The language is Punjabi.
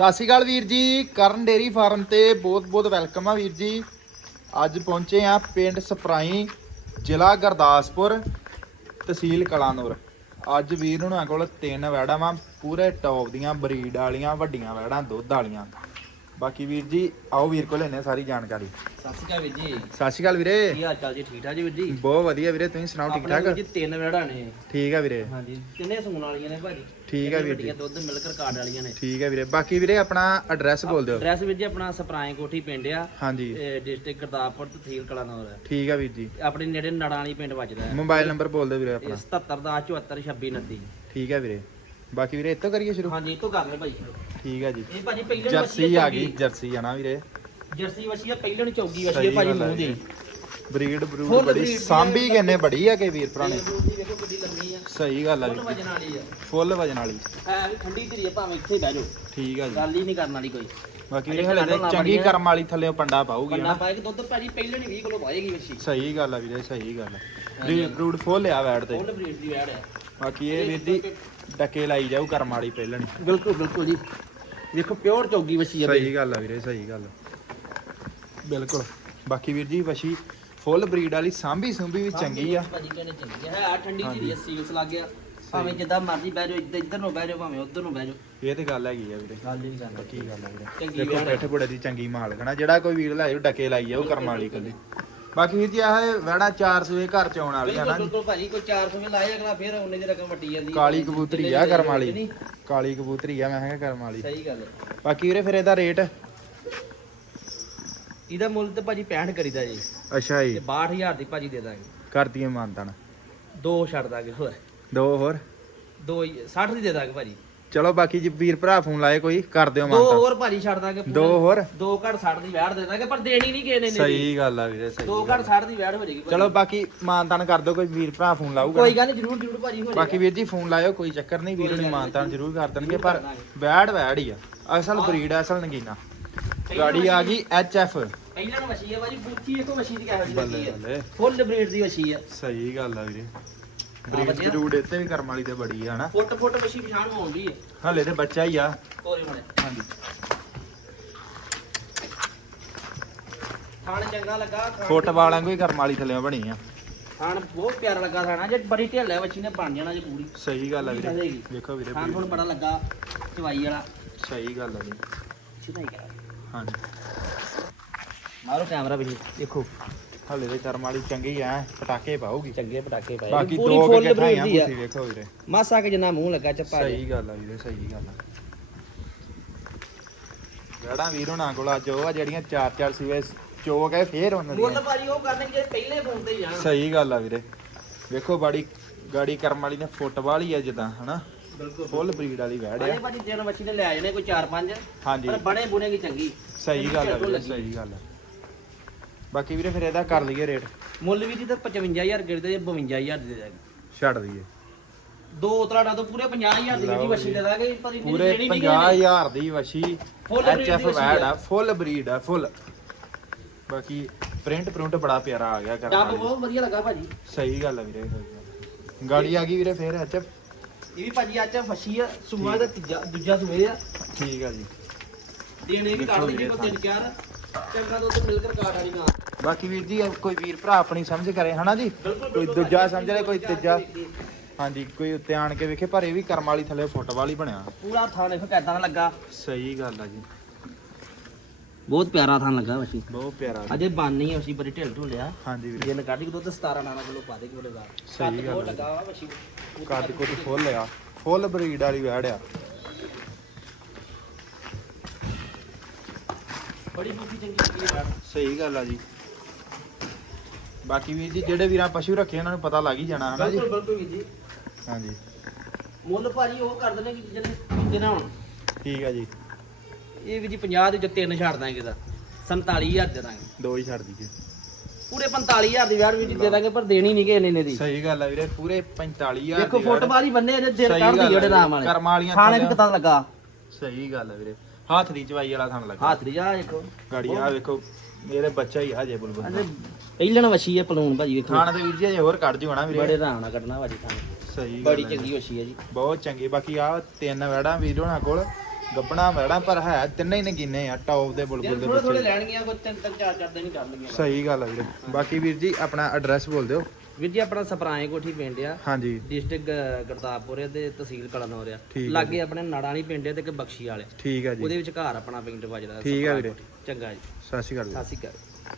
ਸਤਿ ਸ਼੍ਰੀ ਅਕਾਲ ਵੀਰ ਜੀ, ਕਰਨ ਡੇਰੀ ਫਾਰਮ ਤੇ ਬਹੁਤ ਬਹੁਤ ਵੈਲਕਮ ਆ ਵੀਰ ਜੀ। ਅੱਜ ਪਹੁੰਚੇ ਆ ਪਿੰਡ ਸਪਰਾਈ, ਜ਼ਿਲ੍ਹਾ ਗੁਰਦਾਸਪੁਰ, ਤਹਿਸੀਲ ਕਲਾਨੌਰ। ਅੱਜ ਵੀਰ ਹੁਣਾਂ ਕੋਲ ਤਿੰਨ ਵੈੜਾਂ ਵਾਂ, ਪੂਰੇ ਟੌਪ ਦੀਆਂ, ਬਰੀਡ ਵਾਲੀਆਂ, ਵੱਡੀਆਂ ਵੈੜਾਂ, ਦੁੱਧ ਵਾਲੀਆਂ। ਬਾਕੀ ਵੀਰ ਜੀ ਆਓ ਵੀਰ ਕੋਲ ਲੈਣੇ ਸਾਰੀ ਜਾਣਕਾਰੀ। ਸਤਿ ਸ਼੍ਰੀ ਅਕਾਲ ਵੀਰ ਜੀ। ਸਤਿ ਸ਼੍ਰੀ ਅਕਾਲ ਵੀਰੇ। ਕੀ ਹਾਲ ਚਾਲ ਜੀ? ਠੀਕ ਠਾਕ ਜੀ ਵੀਰ ਜੀ? ਬਹੁਤ ਵਧੀਆ ਵੀਰੇ ਤੁਸੀਂ ਸੁਣਾਓ ਠੀਕ ਠਾਕ ਜੀ ਤਿੰਨ ਵੇੜਾ ਨੇ। ਠੀਕ ਆ ਵੀਰੇ। ਹਾਂਜੀ ਤਿੰਨੇ ਸੂਣ ਵਾਲੀਆਂ ਨੇ ਭਾਜੀ? ਠੀਕ ਆ ਵੀਰ ਜੀ। ਦੁੱਧ ਮਿਲਕ ਰਿਕਾਰਡ ਵਾਲੀਆਂ ਨੇ। ਠੀਕ ਆ ਵੀਰੇ। ਬਾਕੀ ਵੀਰੇ ਆਪਣਾ ਐਡਰੈਸ ਬੋਲ ਦਿਓ। ਐਡਰੈਸ ਵੀਰ ਜੀ ਆਪਣਾ ਸਪਰਾਏ ਕੋਠੀ ਪਿੰਡ ਆ। ਹਾਂਜੀ। ਡਿਸਟ੍ਰਿਕਟ ਗੁਰਦਾਸਪੁਰ ਤਹਿਸੀਲ ਕਲਾਨੌਰ। ਹੈ ਠੀਕ ਆ ਵੀਰ ਜੀ। ਆਪਣੇ ਨੇੜੇ ਨੜਾਂ ਵਾਲੀ ਪਿੰਡ ਵੱਜਦਾ। ਹੈ ਮੋਬਾਈਲ ਨੰਬਰ ਬੋਲ ਦਿਓ ਵੀਰੇ ਇਹ ਆਪਣਾ 77 ਦਾ 74 26 29 ਠੀਕ ਹੈ ਵੀਰੇ। ਬਾਕੀ ਵੀਰੇ ਇੱਥੋਂ ਕਰੀਏ ਸ਼ੁਰੂ? ਹਾਂਜੀ ਇਹ ਤੋਂ ਕਰ ਲੈ ਭਾਈ ਠੀਕ ਹੈ ਜੀ। ਇਹ ਭਾਜੀ ਪਹਿਲੇ ਜਰਸੀ ਆ ਗਈ ਜਰਸੀ ਆ ਨਾ ਵੀਰੇ। ਜਰਸੀ ਵਛੀ ਆ ਪਹਿਲੇ ਨੂੰ ਚੌਗੀ ਆ ਭਾਜੀ ਆ ਮੂੰਹ ਦੀ। ਬਰੀਡ ਬਰੂਡ ਬੜੀ ਸਾਂਭੀ ਕਿੰਨੇ ਬੜੀ ਆ ਕਿ ਵੀਰ ਇਹ ਦੀ ਆ। ਸਹੀ ਗੱਲ ਆ ਫੁੱਲ ਜੀ। ਵਜਨ ਵਾਲੀ ਆ। ਫੁੱਲ ਵਜਨ ਵਾਲੀ। ਹੈ ਵੀ ਠੰਡੀ ਧੀਰੀ ਆ ਭਾਵੇਂ ਇੱਥੇ ਬਹਿ ਜਾਓ। ਠੀਕ ਆ ਜੀ। ਗੱਲ ਹੀ ਨਹੀਂ ਕਰਨ ਵਾਲੀ ਕੋਈ। ਬਾਕੀ ਵੀਰੇ ਹਲੇ ਚੰਗੀ ਕਰਮ ਵਾਲੀ ਥੱਲੇ ਪੰਡਾ ਪਾਉਗੀ ਪੰਡਾ ਪਾਏ ਕਿ ਦੁੱਧ ਭਾਜੀ ਪਹਿਲੇ ਨਹੀਂ 20 ਕਿਲੋ ਪਾਏਗੀ ਵਛੀ। ਸਹੀ ਗੱਲ ਆ ਵੀਰੇ ਸਹੀ ਗੱਲ ਆ। ਬਰੀਡ ਬਰੂਡ ਫੁੱਲ ਆ ਵੈੜ ਤੇ। ਫੁੱਲ ਬਰੀਡ ਦੀ ਵੈੜ ਹੈ ਬਾਕੀ ਇਹ ਵੀਰ ਜੀ ਡੱਕੇ ਲਾਈ ਜਾਊ ਕਰਮ ਵਾਲੀ ਪਹਿਲਣ। ਬਿਲਕੁਲ ਬਿਲਕੁਲ ਜੀ। ਵੇਖੋ ਪਿਓਰ ਚੌਗੀ ਵਛੀ ਆ ਸਹੀ ਗੱਲ ਆ ਵੀਰੇ ਸਹੀ ਗੱਲ ਬਿਲਕੁਲ। ਬਾਕੀ ਵੀਰ ਜੀ ਵਸ਼ੀ ਫੁੱਲ ਬਰੀਡ ਵਾਲੀ ਸਾਂਭੀ ਸੁੰਭੀ ਵੀ ਚੰਗੀ ਆ। ਭਾਜੀ ਕਹਿੰਦੇ ਚੰਗੀ ਆ। ਹੈ ਆ ਠੰਡੀ ਧੀਰੀ ਆ ਸੀਲਸ ਲੱਗ ਗਿਆ। ਭਾਵੇਂ ਜਿੱਦਾਂ ਮਰਜ਼ੀ ਬਹਿ ਜਾਓ ਇੱਧਰ ਇੱਧਰ ਨੂੰ ਬਹਿ ਜਾਓ ਭਾਵੇਂ ਉੱਧਰ ਨੂੰ ਬਹਿ ਜਾਓ। ਇਹ ਤੇ ਗੱਲ ਹੈਗੀ ਆ ਵੀਰੇ। ਗੱਲ ਹੀ ਨਹੀਂ ਕਰਨਾ ਕੀ ਗੱਲ ਆ ਵੀਰੇ। ਚੰਗੀ ਦੇਖੋ ਆ। ਬੈਠੇ ਬੁੜੇ ਦੀ ਚੰਗੀ ਮਾਲਕ ਨਾ। ਜਿਹੜਾ ਕੋਈ ਵੀਰ ਲਾਇਓ ਡਕੇ ਲਾਈ ਜਾਊ ਕਰਮ ਵਾਲੀ ਕੱਲੀ ਬਾਕੀ ਵੀਰ ਜੀ ਇਹ ਵੈੜਾ 400 ਇਹ ਘਰ ਚ ਆਉਣ ਵਾਲੀ ਆ ਨਾ ਬਿਲਕੁਲ ਬਿਲਕੁਲ ਭਾਜੀ ਕੋਈ 400 ਵੀ ਲਾਏ ਅਗਲਾ ਫਿਰ ਉਹਨੇ ਦੀ ਰਕਮ ਵੱਟੀ ਜਾਂਦੀ। ਕਾਲੀ ਕਬੂਤਰੀ ਆ ਕਰਮ ਵਾਲੀ। ਕਾਲੀ ਕਬੂਤਰੀ ਆ ਮੈਂ ਕਿਹਾ ਕਰਮ ਵਾਲੀ। ਸਹੀ ਗੱਲ। ਹੈ ਬਾਕੀ ਵੀਰੇ ਫਿਰ ਇਹਦਾ ਰੇਟ? ਇਹਦਾ ਮੁੱਲ ਤੇ ਭਾਜੀ 65 ਕਰੀਦਾ ਜੀ। ਅੱਛਾ ਤੇ ਜੀ 62000 ਦੀ ਭਾਜੀ ਦੇ ਦਾਂਗੇ। ਕਰਦੀਏ ਮਾਨਤਨ। ਦੋ ਛੱਡ ਦਾਂਗੇ ਹੋਰ। ਦੋ ਹੋਰ? ਦੋ ਹੀ- 60 ਦੀ ਦੇ ਦਾਂਗੇ ਭਾਜੀ। ਚਲੋ ਬਾਕੀ ਜੀ ਵੀਰ ਭਰਾ ਫੋਨ ਲਾਏ ਕੋਈ ਕਰ ਦਿਓ ਦੋ ਹੋਰ ਭਾਜੀ ਛੱਡ ਦਾਂਗੇ ਪੂਰੇ। ਦੋ ਹੋਰ? ਦੋ ਘੜ 60 ਦੀ ਵੈੜ ਦੇ ਦਾਂਗੇ ਪਰ ਦੇਣੀ ਨਹੀਂ ਕਿਸੇ ਨੇ ਨਹੀਂ ਸਹੀ ਗੱਲ ਆ ਵੀਰੇ ਸਹੀ ਦੋ ਘੜ 60 ਦੀ ਵੈੜ ਹੋ ਜਾਏਗੀ ਭਾਜੀ। ਚਲੋ ਬਾਕੀ ਮਾਨਤਨ ਕਰ ਦਿਓ ਕੋਈ ਵੀਰ ਭਰਾ ਫੋਨ ਲਾਊਗਾ ਕੋਈ ਗੱਲ ਨਹੀਂ ਜਰੂਰ ਜਰੂਰ ਭਾਜੀ ਹੋ ਬਾਕੀ ਵੀਰ ਜੀ ਫੋਨ ਲਾਇਓ ਕੋਈ ਚੱਕਰ ਨਹੀਂ ਵੀਰ ਨੂੰ ਮਾਨਤਾਨ ਜ਼ਰੂਰ ਕਰ ਦੇਣਗੇ ਪਰ ਵੈੜ ਵੈੜ ਹੀ ਆ। ਅਸਲ ਬਰੀਡ ਆ ਅਸਲ ਨਗੀਨਾ। ਗਾੜੀ ਆ ਗਈ ਐਚ ਐਫ ਪਹਿਲਾਂ ਨੂੰ ਵਛੀ ਆ ਭਾਜੀ ਬੂਥੀ ਦੇਖੋ ਵਛੀ ਦੀ ਕਿਹੋ ਬੱਲੇ ਹੈ ਬੱਲੇ। ਫੁੱਲ ਬਰੀਡ ਦੀ ਵਛੀ ਆ। ਸਹੀ ਗੱਲ ਆ ਵੀਰੇ। ਬਰੀਡ ਬਰੂਡ ਇੱਥੇ ਵੀ ਕਰਮ ਵਾਲੀ ਤੇ ਬੜੀ ਆ ਹਨਾ? ਫੁੱਟ ਫੁੱਟ ਵਛੀ ਪਛਾਣ ਆਉਂਦੀ ਹੈ ਹਲੇ ਤੇ ਬੱਚਾ ਹੀ ਆ। ਤੋਰੇ ਮਣੇ ਹਾਂਜੀ। ਥਾਣ ਚੰਗਾ ਲੱਗਾ ਖਾਣ- ਫੁੱਟਬਾਲ ਵਾਂਗੂ ਹੀ ਕਰਮ ਵਾਲੀ ਥੱਲੇ ਬਣੀ ਆ। ਥਾਣ ਬਹੁਤ ਪਿਆਰਾ ਲੱਗਾ ਥਾਣਾ ਜੇ ਬੜੀ ਢਿੱਲ ਹੈ ਵਛੀ ਨੇ ਬਣ ਜਾਣਾ ਜੇ ਪੂਰੀ। ਸਹੀ ਗੱਲ ਆ ਵੀਰੇ। ਵੇਖੋ ਵੀਰੇ ਥਾਣ ਥੋੜਾ ਬੜਾ ਲੱਗਾ ਚਵਾਈ ਵਾਲਾ। ਸਹੀ ਗੱਲ ਆ ਜੀ ਸਿੱਧਾ ਹੀ ਕਰਾ ਹਾਂਜੀ। ਮਾਰੋ ਕੈਮਰਾ ਵੀ ਦੇਖੋ। ਹਲੇ ਤੇ ਕਰਮ ਵਾਲੀ ਚੰਗੀ ਆ ਪਟਾਕੇ ਪਾਉਗੀ ਚੰਗੇ ਪਟਾਕੇ ਪਏ। ਬਾਕੀ ਪੂਰੀ ਦੋ ਫੁੱਲ ਕਿ ਕਿੱਥੇ ਆ ਬਰੀਡ ਦੀ ਆ। ਤੁਸੀਂ ਵੇਖੋ ਵੀਰੇ। ਮਾਸਾ ਕਿ ਜਿੰਨਾ ਮੂੰਹ ਲੱਗਾ ਚੱਪਾ ਸਹੀ ਗੱਲ ਆ ਵੀਰੇ ਸਹੀ ਗੱਲ ਆ। ਜਿਹੜਾ ਵੀਰ ਹੋਣਾ ਕੋਲ ਅੱਜ ਉਹ ਆ ਜਿਹੜੀਆਂ ਚਾਰ ਚਾਰ ਸੂਏ ਚੋਕ ਹੈ ਫੇਰ ਉਹਨਾਂ ਮੁੱਲ ਦੀਆਂ ਭਾਜੀ ਉਹ ਕਰਨੇ ਜਿਹੜੇ ਪਹਿਲੇ ਫੋਨ ਤੇ ਹੀ ਜਾਣ। ਸਹੀ ਗੱਲ ਆ ਵੀਰੇ। ਵੇਖੋ ਬਾੜੀ ਗਾੜੀ ਕਰਮ ਵਾਲੀ ਨੇ ਫੁੱਟਬਾਲ ਹੀ ਆ ਜਿੱਦਾਂ ਹਨਾ? ਬਿਲਕੁਲ। ਫੁੱਲ ਬਰੀਡ ਵਾਲੀ ਵੈੜ ਆ। ਭਾਜੀ ਦਿਨ ਬੱਚੀ ਨੇ ਲੈ ਜਾਣੇ ਕੋਈ 4-5 ਹਾਂਜੀ। ਪਰ ਬਣੇ ਬੁਣੇ ਕੀ ਚੰਗੀ। ਸਹੀ ਗੱਲ ਆ ਵੀਰੇ। ਸਹੀ ਗੱਲ ਆ। ਬਾਕੀ ਵੀਰੇ ਫਿਰ ਇਹਦਾ ਕਰ ਲਈਏ ਰੇਟ। ਮੁੱਲ ਵੀ ਜੀ ਤਾਂ 55000 ਗਿਰਦੇ 52000 ਦੇ ਦੇਗੇ। ਛੱਡ ਦਈਏ। ਦੋ ਉਤਰਾੜਾ ਤੋਂ ਪੂਰੇ 50000 ਦੀ ਜੀ। ਵਛੀ ਦੇ ਦਾਂਗੇ ਪਰ ਇੰਨੀ ਪੂਰੇ ਜਿਹੜੀ ਨਹੀਂ 50000 ਦੀ ਵਸ਼ੀ Full breed ਐਚ ਐਫ ਦੀ ਵਛੀ ਵੈੜ ਆ। ਫੁੱਲ ਬਰੀਡ ਆ ਫੁੱਲ। ਬਾਕੀ ਪ੍ਰਿੰਟ ਪ੍ਰਿੰਟ ਬੜਾ ਪਿਆਰਾ ਆ ਗਿਆ ਕਰਮ ਡੱਬ ਬਹੁਤ ਵਧੀਆ ਲੱਗਾ ਭਾਜੀ। ਸਹੀ ਗੱਲ ਆ ਵੀਰੇ। ਗਾੜੀ ਆ ਗਈ ਵੀਰੇ ਫੇਰ ਐਚ ਐਫ? ਇਹ ਵੀ ਭਾਜੀ ਅੱਜ ਵਛੀ ਆ ਸੂਆ ਦਾ ਤੀਜਾ ਦੂਜਾ ਸੂਏ ਆ। ਠੀਕ ਆ ਜੀ। ਦੇਣੇ ਵੀ ਕੱਢ ਦੇਣੀ ਕੋਈ ਤਿੰਨ ਚਾਰ। ਚੰਗਾ ਦੁੱਧ ਮਿਲ ਕਰ ਕਾਟ ਵਾਲੀ ਗਾਂ ਬਾਕੀ ਵੀਰ ਜੀ ਕੋਈ ਵੀਰ ਭਰਾ ਆਪਣੀ ਸਮਝ ਕਰੇ ਹਨਾ ਜੀ? ਕੋਈ ਦੂਜਾ ਸਮਝ ਲੈ ਕੋਈ ਤੀਜਾ? ਹਾਂਜੀ ਕੋਈ ਉੱਤੇ ਆਣ ਕੇ ਵੇਖੇ ਪਰ ਇਹ ਵੀ ਕਰਮ ਵਾਲੀ ਥੱਲੇ ਫੁੱਟ ਵਾਲੀ ਬਣਿਆ। ਪੂਰਾ ਥਾਣੇ ਫਿਰ ਕਿਦਾਂ ਲੱਗਾ। ਸਹੀ ਗੱਲ ਆ ਜੀ। ਬਹੁਤ ਪਿਆਰਾ ਥਾਂ ਲੱਗਾ ਵਛੀ ਬਹੁਤ ਪਿਆਰਾ। ਅਜੇ ਬਣ ਨਹੀਂ ਅਸੀਂ ਬੜੀ ਢਿੱਲ ਢੁੱਲਿਆ ਹਾਂਜੀ ਵੀਰੇ। ਜਿੰਨ ਕੱਢ ਕੇ ਦੁੱਧ 17 18 ਕਿਲੋ ਪਾ ਦੇ ਕੋਲੇ ਦਾ। ਸਹੀ ਗੱਲ। ਲੱਗਾ ਵਾ ਵਛੀ ਕੱਦ ਕੁੱਦ ਫੁੱਲ ਆ। ਫੁੱਲ ਬਰੀਡ ਵਾਲੀ ਵੈੜ ਆ। ਬੜੀ ਬੂਟੀ ਚੰਗੀ ਹੈ ਸਹੀ ਗੱਲ ਆ ਜੀ। ਬਾਕੀ ਵੀਰ ਜੀ ਜਿਹੜੇ ਵੀਰਾਂ ਪਸ਼ੂ ਰੱਖੇ ਉਹਨਾਂ ਨੂੰ ਪਤਾ ਲੱਗ ਹੀ ਜਾਣਾ ਹਨਾ ਜੀ? ਬਿਲਕੁਲ ਬਿਲਕੁਲ ਵੀਰ ਜੀ। ਹਾਂਜੀ। ਮੁੱਲ ਭਾਜੀ ਉਹ ਕਰ ਦਿੰਦੇ ਕਿ ਜਿਹਨੇ ਜਿਹਨਾਂ ਹੁਣ। ਠੀਕ ਆ ਜੀ। ਇਹ ਵੀ ਜੀ 50 ਦੇ ਤਿੰਨ ਛੱਡ ਦਾਂਗੇ ਦਾ 47000 ਦੇ ਦਾਂਗੇ। ਦੋ ਹੀ ਛੱਡ ਦਈਏ। ਪੂਰੇ 45000 ਦੀ ਵਿਆਹ ਵੀ ਜੀ ਦੇ ਦਾਂਗੇ ਪਰ ਦੇਣੀ ਨਹੀਂ ਕਿ ਇੰਨੇ ਨੇ ਦੀ। ਸਹੀ ਗੱਲ ਆ ਵੀਰੇ ਪੂਰੇ 45000 ਦੇਖੋ ਫੁੱਟਬਾਲ ਹੀ ਬੰਨੇ ਇਹਦੇ ਦਿਲ ਕੱਢਦੀ ਜਿਹੜੇ। ਨਾਮ ਵਾਲੇ। ਕਰਮਾਂ ਵਾਲੀਆਂ ਵੀ ਪਤਾ ਲੱਗਾ? ਸਹੀ ਗੱਲ ਆ ਵੀਰੇ। ਹੱਥ ਦੀ ਚਵਾਈ ਵਾਲਾ ਥਣ ਲੱਗਾ। ਹੱਥ ਦੀ ਜਾ ਦੇਖੋ ਗਾੜੀ ਆ ਵੇਖੋ ਮੇਰੇ ਬੱਚਾ ਹੀ ਆ ਜੇ ਬੁਲਬੁਲ। ਅਜੇ ਪਹਿਲਣ ਵਛੀ ਹੈ ਪਲੂਣ ਭਾਜੀ ਵੇਖੋ। ਖਾਣ ਦੇ ਵੀਰ ਜੀ ਹੋਰ ਕੱਢ ਜੂ ਬੜੇ ਵੀਰੇ। ਆਰਾਮ ਨਾਲ ਕੱਢਣਾ ਭਾਜੀ ਖਾਣ ਸਹੀ ਬੜੀ ਆ। ਚੰਗੀ ਵਛੀ ਹੈ ਜੀ। ਬਹੁਤ ਚੰਗੀ ਬਾਕੀ ਆ ਤਿੰਨ ਵੈੜਾਂ ਵੀਰ ਹੋਣਾ ਕੋਲ ਗੱਬਣਾ ਮੈੜਾ ਪਰ ਹੈ ਤਿੰਨੇ ਹੀ ਨਗੀਨੇ ਆ ਟੌਪ ਦੇ ਬੁਲਬੁਲ ਦੇ ਥੋੜੇ ਥੋੜੇ ਬੱਚੇ। ਲੈਣਗੀਆਂ ਕੋਈ ਤਿੰਨ ਤਿੰਨ ਚਾਰ ਚਾਰ ਦਿਨ ਹੀ ਕਰਨਗੀਆਂ। ਸਹੀ ਗੱਲ ਆ ਵੀਰੇ। ਬਾਕੀ ਵੀਰ ਜੀ ਆਪਣਾ ਐਡਰੈਸ ਬੋਲ ਦਿਓ। ਵੀਰ ਜੀ ਆਪਣਾ ਸਪਰਾਏ ਕੋਠੀ ਪਿੰਡ ਆ। ਹਾਂਜੀ। ਡਿਸਟ੍ਰਿਕਟ ਗੁਰਦਾਸਪੁਰ ਤੇ ਤਹਿਸੀਲ ਕਲਾਨੌਰ ਆ। ਲਾਗੇ ਆਪਣੇ ਨਾੜਾਣੀ ਪਿੰਡ ਆ ਤੇ ਇੱਕ ਬਖਸ਼ੀ ਵਾਲੇ। ਠੀਕ ਆ ਜੀ। ਉਹਦੇ ਵਿੱਚ ਘਰ ਆਪਣਾ ਪਿੰਡ ਵੱਜਦਾ ਠੀਕ ਆ ਵੀਰੇ। ਚੰਗਾ ਜੀ। ਸਤਿ ਸ਼੍ਰੀ ਅਕਾਲ। ਸਤਿ ਸ਼੍ਰੀ ਅਕਾਲ।